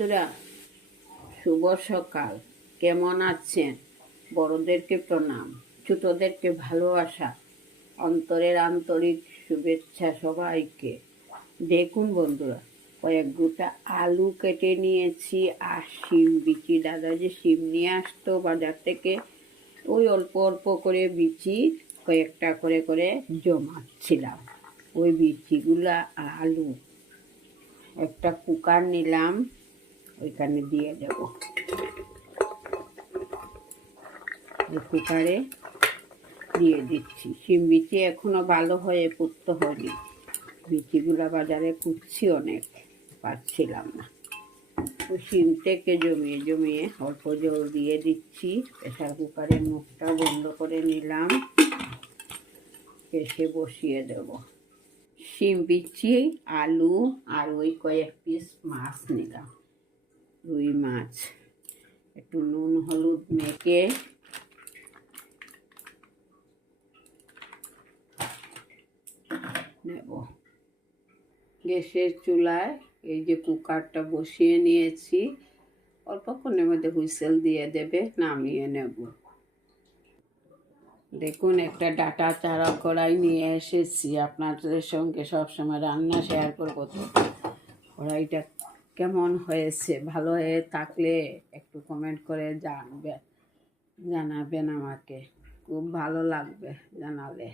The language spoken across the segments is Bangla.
বন্ধুরা, শুভ সকাল। কেমন আছেন? বড়দেরকে প্রণাম, ছোটদেরকে ভালোবাসা, অন্তরের আন্তরিক শুভেচ্ছা সবাইকে। দেখুন বন্ধুরা, কয়েক গোটা আলু কেটে নিয়েছি আর শিম বিচি। দাদা যে শিম নিয়ে আসতো বাজার থেকে, ওই অল্প অল্প করে বিচি কয়েকটা করে করে জমাচ্ছিলাম। ওই বিচিগুলা আলু একটা কুকার নিলাম, ওইখানে দিয়ে দেব। কুকারে দিয়ে দিচ্ছি। শিম বিচি এখনো ভালো হয়ে ফুটতে হয়নি, বিচিগুলা বাজারে খুঁজছি অনেক, পাচ্ছিলাম না। ওই শিম থেকে জমিয়ে জমিয়ে অল্প জল দিয়ে দিচ্ছি। প্রেসার কুকারের মুখটা বন্ধ করে নিলাম, এসে বসিয়ে দেব। শিম বিচি, আলু আর ওই কয়েক পিস মাছ নিলাম, রুই মাছ। একটু নুন হলুদ মেখে নেব। গ্যাসের চুলায় এই যে কুকারটা বসিয়ে নিয়েছি, অল্পক্ষণের মধ্যে হুইসেল দিয়ে দেবে, নামিয়ে নেব। দেখুন, একটা ডাটা চারা কড়াই নিয়ে এসেছি, আপনাদের সঙ্গে সবসময় রান্না শেয়ার করবো। তো কড়াইটা কেমন হয়েছে, ভালো হয়ে থাকলে একটু কমেন্ট করে জানাবেন আমাকে, খুব ভালো লাগবে জানালে।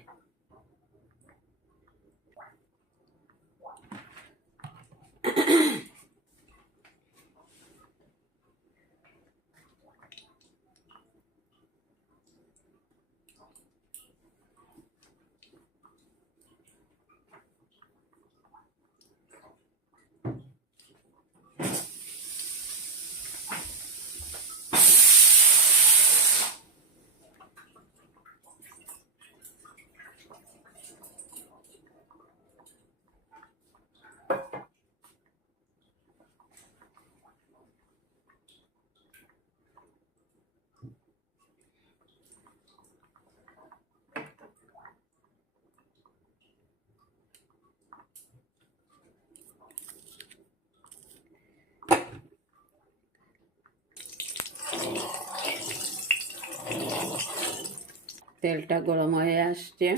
তেলটা গরম হয়ে আসছে,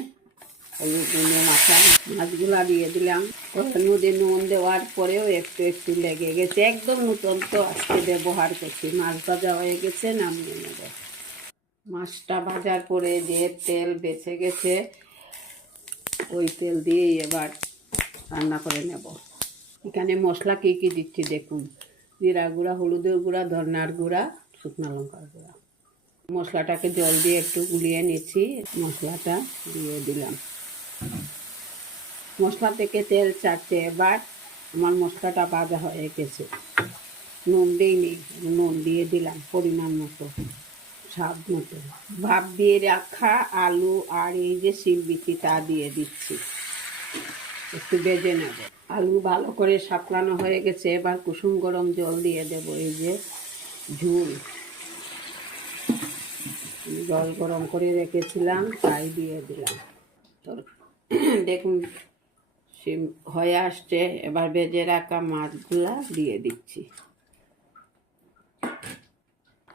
হলুদ নুনে মাখা মাছগুলা দিয়ে দিলাম। মধ্যে নুন দেওয়ার পরেও একটু একটু লেগে গেছে, একদম নতুন তো আজকে ব্যবহার করছি। মাছ ভাজা হয়ে গেছে, নামিয়ে নেব। মাছটা ভাজার পরে যে তেল বেঁচে গেছে, ওই তেল দিয়ে এবার রান্না করে নেব। এখানে মশলা কী কী দিচ্ছি দেখুন: জিরা গুঁড়া, হলুদের গুঁড়া, ধনিয়ার গুঁড়া, শুকনো লঙ্কার গুঁড়া। মশলাটাকে জল দিয়ে একটু গুলিয়ে নিচ্ছি, মশলাটা দিয়ে দিলাম। মশলা থেকে তেল ছাড়ছে, এবার আমার মশলাটা ভাজা হয়ে গেছে। নুন দিইনি, নুন দিয়ে দিলাম পরিমাণ মতো, স্বাদ মতো। ভাপ দিয়ে রাখা আলু আর এই যে শিম বিচিটা দিয়ে দিচ্ছি, একটু ভেজে নেব। আলু ভালো করে সাঁতলানো হয়ে গেছে, এবার কুসুম গরম জল দিয়ে দেব। এই যে ঝোল, জল গরম করে রেখেছিলাম, তাই দিয়ে দিলাম। তো দেখুন, শিম হয়ে আসছে, এবার ভেজে রাখা মাছগুলা দিয়ে দিচ্ছি।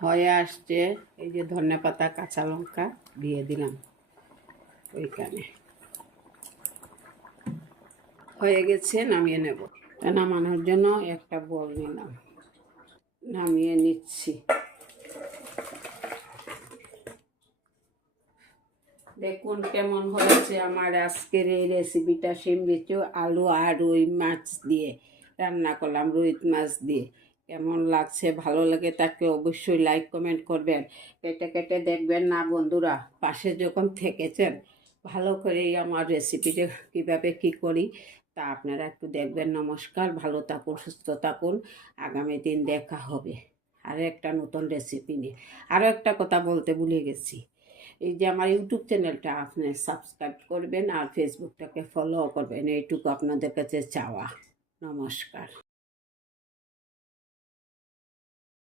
হয়ে আসছে, এই যে ধনেপাতা, কাঁচা লঙ্কা দিয়ে দিলাম ওইখানে। হয়ে গেছে, নামিয়ে নেব। নামানোর জন্য একটা বল নিলাম, নামিয়ে নিচ্ছি। দেখুন কেমন হয়েছে আমার আজকের এই রেসিপিটা। শিম বিচি, আলু আর রুই মাছ দিয়ে রান্না করলাম, রুই মাছ দিয়ে। কেমন লাগছে? ভালো লাগে তাকে অবশ্যই লাইক কমেন্ট করবেন। কেটে কেটে দেখবেন না বন্ধুরা, পাশে যখন থেকেছেন ভালো করেই আমার রেসিপিটা কীভাবে কী করি তা আপনারা একটু দেখবেন। নমস্কার, ভালো থাকুন, সুস্থ থাকুন। আগামী দিন দেখা হবে আরও একটা নতুন রেসিপি নিয়ে। আরও একটা কথা বলতে ভুলে গেছি, এই যে আমার ইউটিউব চ্যানেলটা আপনি সাবস্ক্রাইব করবেন আর ফেসবুকটাকে ফলো করবেন, এইটুকু আপনাদের কাছে চাওয়া। নমস্কার।